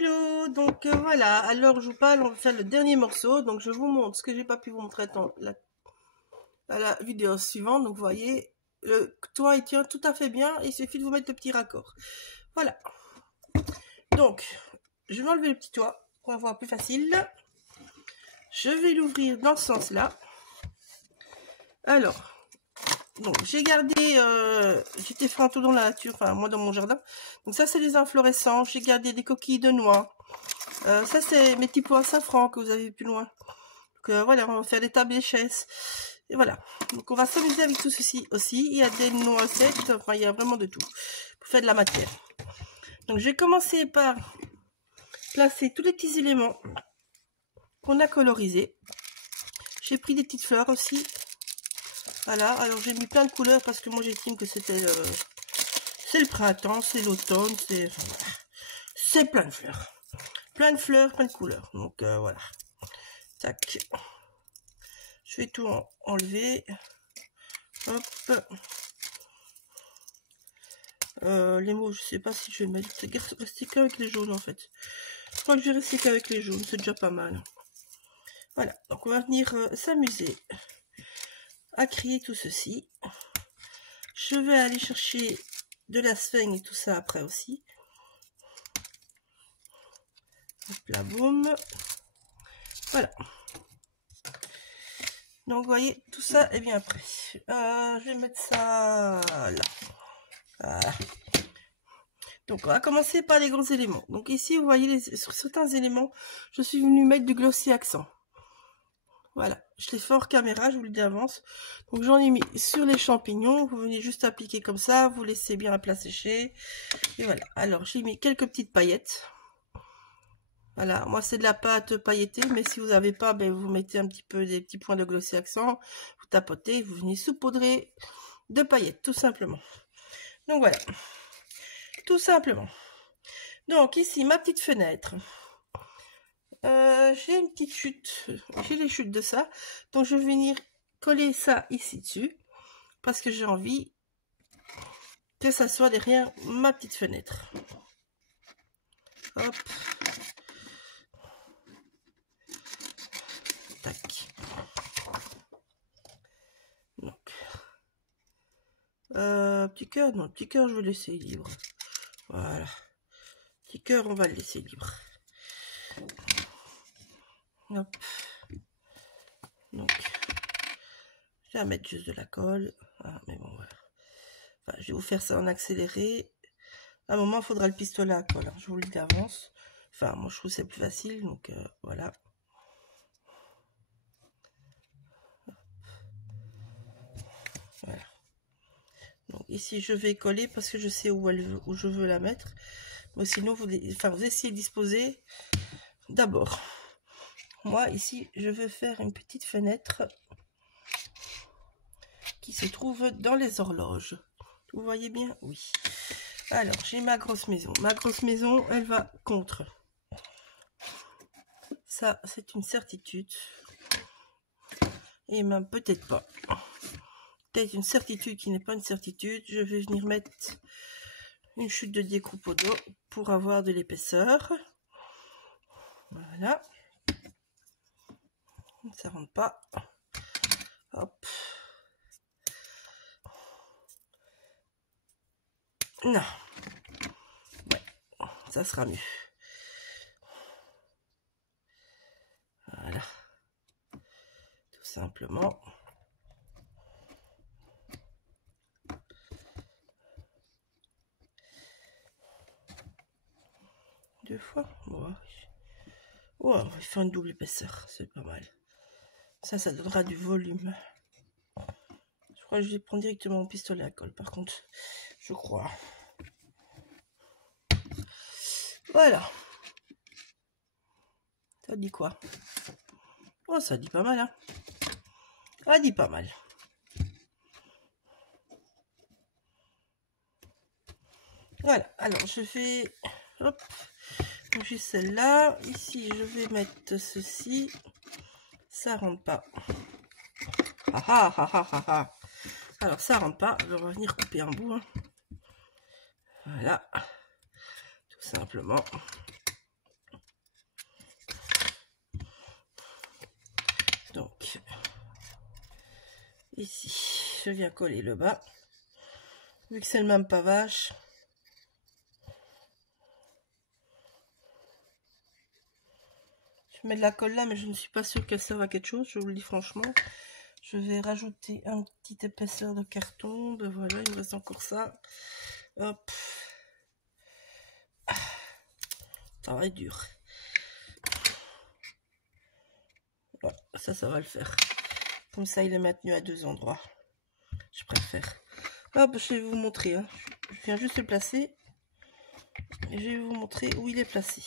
Hello, donc voilà, alors je vous parle, on va faire le dernier morceau, donc je vous montre ce que j'ai pas pu vous montrer à la vidéo suivante, donc vous voyez, le toit il tient tout à fait bien, il suffit de vous mettre le petit raccord. Voilà, donc je vais enlever le petit toit pour avoir plus facile, je vais l'ouvrir dans ce sens-là. Alors, donc j'ai gardé, j'étais fait un tour dans la nature, enfin moi dans mon jardin, donc ça c'est les inflorescents, j'ai gardé des coquilles de noix. Ça c'est mes petits pois à safran que vous avez plus loin. Donc voilà, on va faire des tables et des chaises. Et voilà. Donc on va s'amuser avec tout ceci aussi. Il y a des noisettes, enfin il y a vraiment de tout pour faire de la matière. Donc je vais commencer par placer tous les petits éléments qu'on a colorisés. J'ai pris des petites fleurs aussi. Voilà, alors j'ai mis plein de couleurs parce que moi j'estime que c'est le printemps, c'est l'automne, c'est plein de fleurs. Plein de fleurs, plein de couleurs. Donc voilà. Tac. Je vais tout enlever. Hop. Les mots, je sais pas si je vais mettre. Rester qu'avec les jaunes en fait. Je crois que je vais rester qu'avec les jaunes, c'est déjà pas mal. Voilà, donc on va venir s'amuser à créer tout ceci. Je vais aller chercher de la sphène et tout ça après aussi. Hop là, boum. Voilà. Donc vous voyez, tout ça est bien prêt. Je vais mettre ça là. Voilà. Donc on va commencer par les gros éléments. Donc ici vous voyez sur certains éléments, je suis venue mettre du glossy accent. Voilà, je l'ai fait hors caméra, je vous le dis d'avance. Donc j'en ai mis sur les champignons, vous venez juste appliquer comme ça, vous laissez bien à plat sécher. Et voilà, alors j'ai mis quelques petites paillettes. Voilà, moi c'est de la pâte pailletée, mais si vous n'avez pas, ben, vous mettez un petit peu des petits points de glossy accent, vous tapotez, vous venez saupoudrer de paillettes, tout simplement. Donc voilà, tout simplement. Donc ici, ma petite fenêtre. J'ai une petite chute, j'ai les chutes de ça, donc je vais venir coller ça ici dessus, parce que j'ai envie que ça soit derrière ma petite fenêtre. Hop. Tac. Donc. Petit cœur, non, petit cœur je vais laisser libre. Voilà. Petit cœur, on va le laisser libre. Hop. Donc. Je vais mettre juste de la colle. Ah, mais bon, voilà. Enfin, je vais vous faire ça en accéléré. À un moment, il faudra le pistolet à colle. Hein, je vous le dis d'avance. Enfin, moi, je trouve que c'est plus facile. Donc, voilà. Voilà. Donc, ici, je vais coller parce que je sais où je veux la mettre. Mais sinon, vous essayez de disposer d'abord. Moi, ici, je veux faire une petite fenêtre qui se trouve dans les horloges. Vous voyez bien? Oui. Alors, j'ai ma grosse maison. Ma grosse maison, elle va contre. Ça, c'est une certitude. Et même peut-être pas. Peut-être une certitude qui n'est pas une certitude. Je vais venir mettre une chute de découpe au dos pour avoir de l'épaisseur. Voilà. Ça rentre pas. Hop. Non. Ouais. Ça sera mieux. Voilà. Tout simplement. Deux fois. Ouais. Ouais, il fait une double épaisseur. C'est pas mal. Ça donnera du volume. Je crois que je vais prendre directement mon pistolet à colle, par contre. Je crois. Voilà. Ça dit quoi? Oh, ça dit pas mal, hein. Ça dit pas mal. Voilà. Alors, je vais... Hop. Donc, j'ai celle-là. Ici, je vais mettre ceci. Ça rentre pas. Ah ah ah ah ah ah. Alors, ça rentre pas. Je vais revenir couper un bout. Hein. Voilà. Tout simplement. Donc, ici, je viens coller le bas. Vu que c'est le même pavage. Je mets de la colle là, mais je ne suis pas sûre qu'elle serve à quelque chose, je vous le dis franchement. Je vais rajouter un petit épaisseur de carton. Ben voilà, il me reste encore ça. Hop. Travail dur. Voilà, ça va le faire. Comme ça, il est maintenu à 2 endroits. Je préfère. Hop, je vais vous montrer. Hein. Je viens juste le placer. Et je vais vous montrer où il est placé.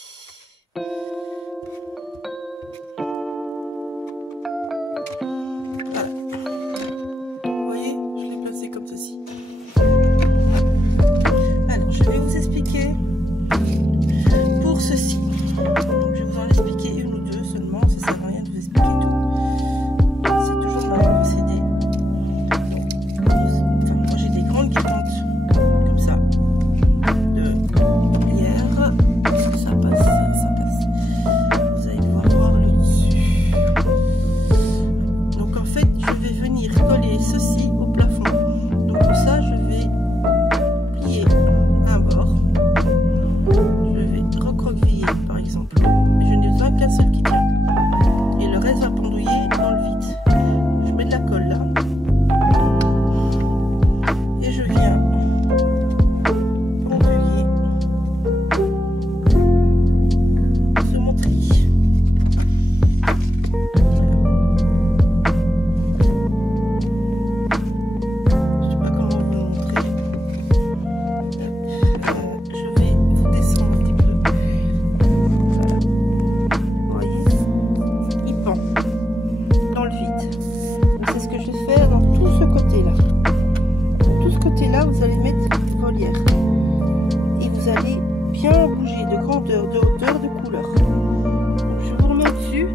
De hauteur, de couleur. Donc, je vous remets dessus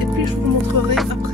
et puis je vous montrerai après.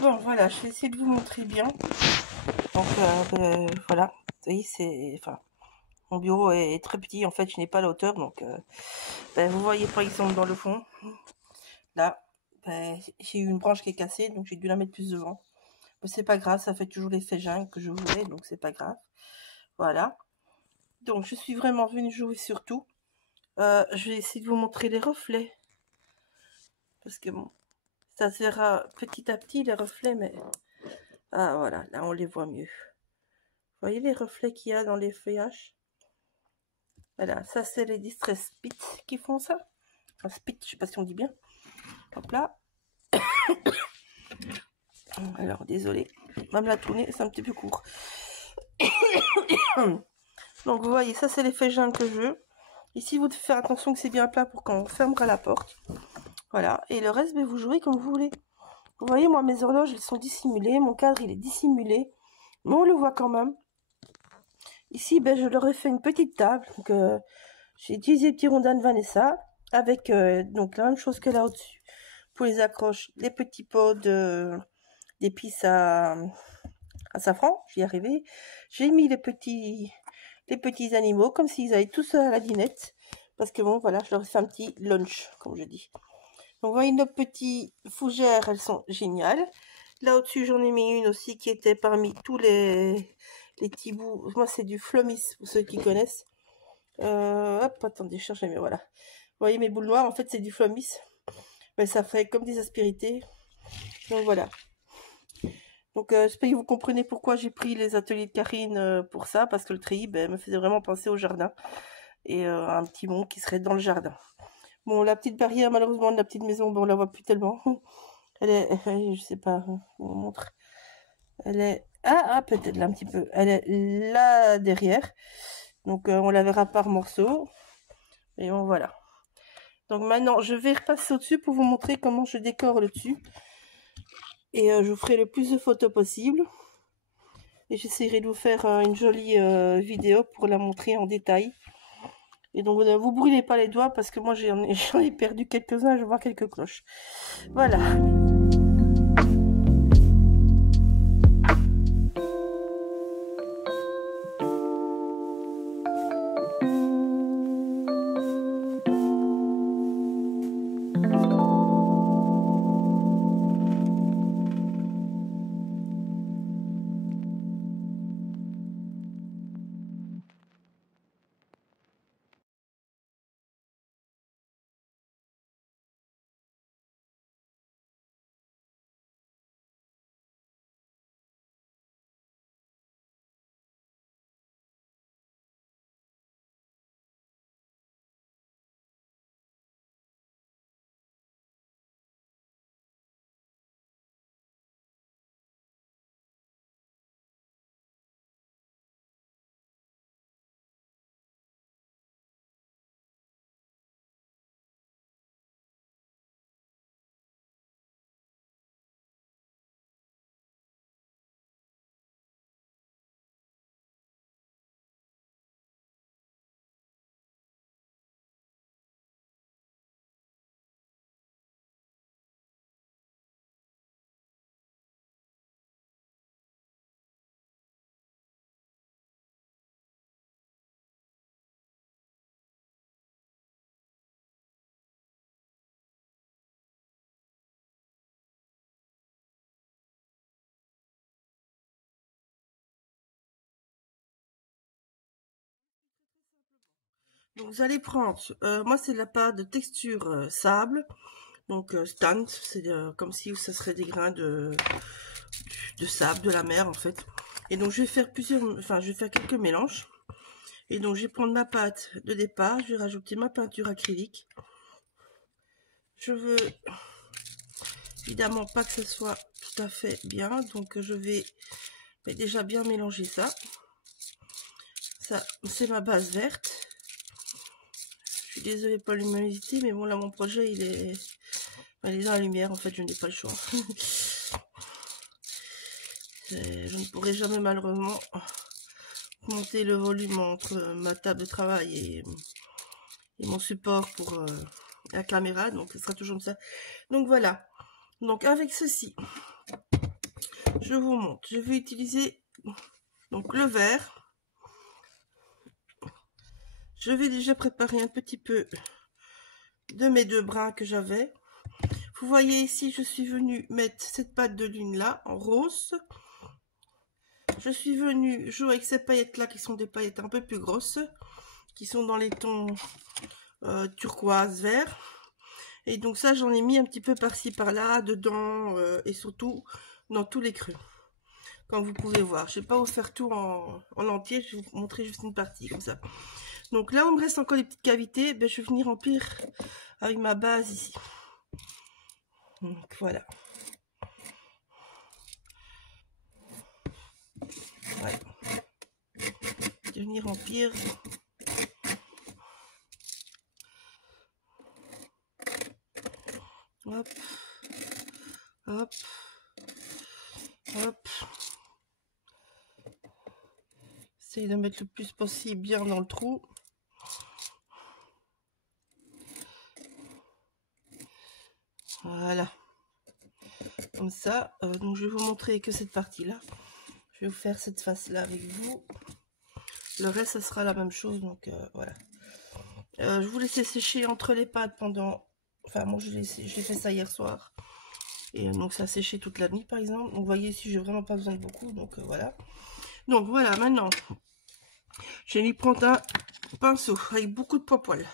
Bon, voilà, je vais essayer de vous montrer bien. Donc, voilà. Vous voyez, c'est... Enfin, mon bureau est très petit. En fait, je n'ai pas la hauteur. Donc, vous voyez, par exemple, dans le fond, là, j'ai eu une branche qui est cassée. Donc, j'ai dû la mettre plus devant. Mais c'est pas grave, ça fait toujours l'effet jungle que je voulais. Donc, c'est pas grave. Voilà. Donc, je suis vraiment venue jouer sur tout. Je vais essayer de vous montrer les reflets. Parce que bon, ça se verra petit à petit, les reflets, mais... Ah, voilà, là, on les voit mieux. Vous voyez les reflets qu'il y a dans les feuillages? Voilà, ça, c'est les Distress Spit qui font ça. Enfin, Spit, je sais pas si on dit bien. Hop là. Alors, désolé. Même la tournée, c'est un petit peu court. Donc, vous voyez, ça, c'est l'effet jungle que je veux. Ici, vous devez faire attention que c'est bien plat pour quand on fermera la porte. Voilà. Et le reste, vous jouez comme vous voulez. Vous voyez, moi, mes horloges, elles sont dissimulées. Mon cadre, il est dissimulé. Mais on le voit quand même. Ici, je leur ai fait une petite table. Donc, j'ai utilisé le petit rondin de Vanessa. Avec donc la même chose que là au-dessus. Pour les accroches, les petits pots d'épices à safran. J'y ai arrivé. J'ai mis les petits animaux comme s'ils allaient tous à la dinette. Parce que bon, voilà, je leur ai fait un petit lunch, comme je dis. Donc, vous voyez nos petits fougères, elles sont géniales. Là au-dessus, j'en ai mis une aussi qui était parmi tous les petits bouts. Moi, c'est du Flomis, pour ceux qui connaissent. Hop, attendez, je cherche, mais voilà. Vous voyez mes boules noires, en fait, c'est du Flomis. Mais ça fait comme des aspérités. Donc, voilà. Donc, j'espère que vous comprenez pourquoi j'ai pris les ateliers de Karine pour ça. Parce que le treillis, me faisait vraiment penser au jardin. Et un petit monde qui serait dans le jardin. Bon, la petite barrière, malheureusement, de la petite maison, on la voit plus tellement. Elle est, je sais pas, on vous montre. Elle est, peut-être là un petit peu. Elle est là derrière. Donc, on la verra par morceaux. Et bon, voilà. Donc, maintenant, je vais repasser au-dessus pour vous montrer comment je décore le dessus. Et je vous ferai le plus de photos possible. Et j'essaierai de vous faire une jolie vidéo pour la montrer en détail. Et donc, ne vous brûlez pas les doigts parce que moi, j'en ai perdu quelques-uns. Je vois quelques cloches. Voilà. Donc, vous allez prendre, moi c'est de la pâte de texture sable, donc stand, c'est comme si ce serait des grains de sable de la mer en fait. Et donc je vais faire je vais faire quelques mélanges. Et donc je vais prendre ma pâte de départ, je vais rajouter ma peinture acrylique. Je veux évidemment pas que ce soit tout à fait bien, donc je vais déjà bien mélanger ça. Ça, c'est ma base verte. Je suis désolée pour la luminosité, mais bon là mon projet il est dans la lumière, en fait je n'ai pas le choix. Je ne pourrai jamais malheureusement monter le volume entre ma table de travail et mon support pour la caméra, donc ce sera toujours comme ça. Donc voilà, donc avec ceci, je vous montre. Je vais utiliser donc le vert. Je vais déjà préparer un petit peu de mes 2 brins que j'avais. Vous voyez ici, je suis venue mettre cette pâte de lune là en rose. Je suis venue jouer avec ces paillettes là qui sont des paillettes un peu plus grosses, qui sont dans les tons turquoise, vert. Et donc ça, j'en ai mis un petit peu par-ci par-là, dedans et surtout dans tous les creux. Comme vous pouvez voir, je ne vais pas vous faire tout en entier, je vais vous montrer juste une partie comme ça. Donc là où il me reste encore des petites cavités, ben, je vais venir remplir avec ma base ici. Donc voilà. Voilà. Je vais venir remplir. Hop. Hop. Hop. Essayez de mettre le plus possible bien dans le trou. Voilà. Comme ça. Donc je vais vous montrer que cette partie-là. Je vais vous faire cette face-là avec vous. Le reste, ça sera la même chose. Donc voilà. Je vous laisse sécher entre les pâtes pendant... Enfin, moi, j'ai fait ça hier soir. Et donc, ça a séché toute la nuit, par exemple. Donc, vous voyez, ici, j'ai vraiment pas besoin de beaucoup. Donc, voilà. Donc, voilà, maintenant, je vais prendre un pinceau avec beaucoup de poil.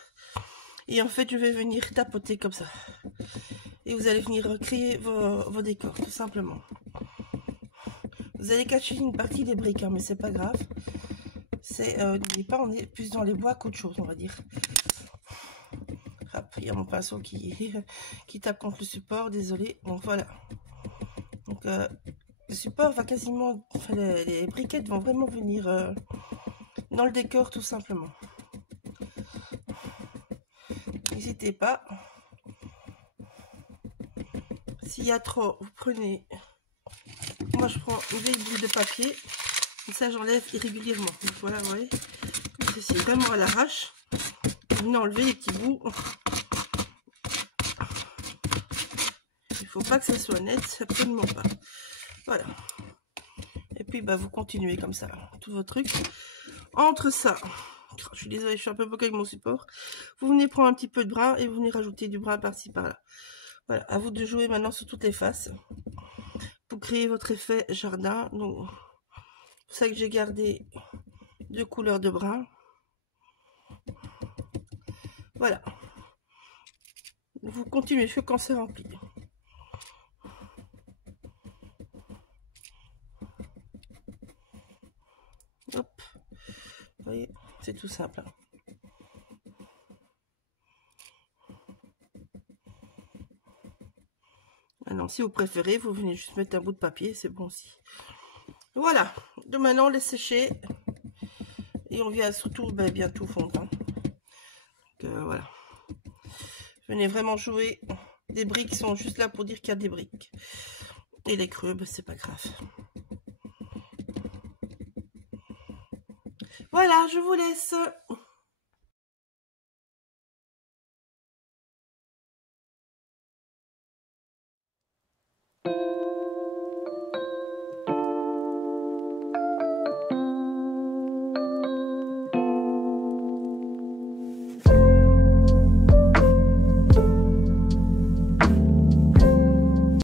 Et en fait, je vais venir tapoter comme ça. Et vous allez venir créer vos décors, tout simplement. Vous allez cacher une partie des briques, hein, mais c'est pas grave. N'oubliez pas, on est plus dans les bois qu'autre chose, on va dire. Hop, il y a mon pinceau qui tape contre le support, désolé. Donc voilà. Donc le support va quasiment, enfin, les briquettes vont vraiment venir dans le décor tout simplement. N'hésitez pas. S'il y a trop, vous prenez. Moi je prends une vieille boule de papier. Et ça j'enlève irrégulièrement. Donc voilà, vous voyez. C'est vraiment à l'arrache. Vous venez enlever les petits bouts. Il faut pas que ça soit net, absolument pas. Voilà. Et puis bah vous continuez comme ça, tout votre truc. Entre ça, je suis désolée, je suis un peu bloquée avec mon support. Vous venez prendre un petit peu de brun et vous venez rajouter du brun par-ci par-là. Voilà, à vous de jouer maintenant sur toutes les faces pour créer votre effet jardin. Donc, c'est pour ça que j'ai gardé 2 couleurs de brun. Voilà. Vous continuez jusqu'à quand c'est rempli. Hop, vous voyez, c'est tout simple. Hein. Maintenant, si vous préférez, vous venez juste mettre un bout de papier, c'est bon aussi. Voilà, de maintenant on laisse sécher et on vient surtout bientôt fondre. Hein. Donc, voilà. Venez vraiment jouer. Des briques sont juste là pour dire qu'il y a des briques. Et les creux, c'est pas grave. Voilà, je vous laisse.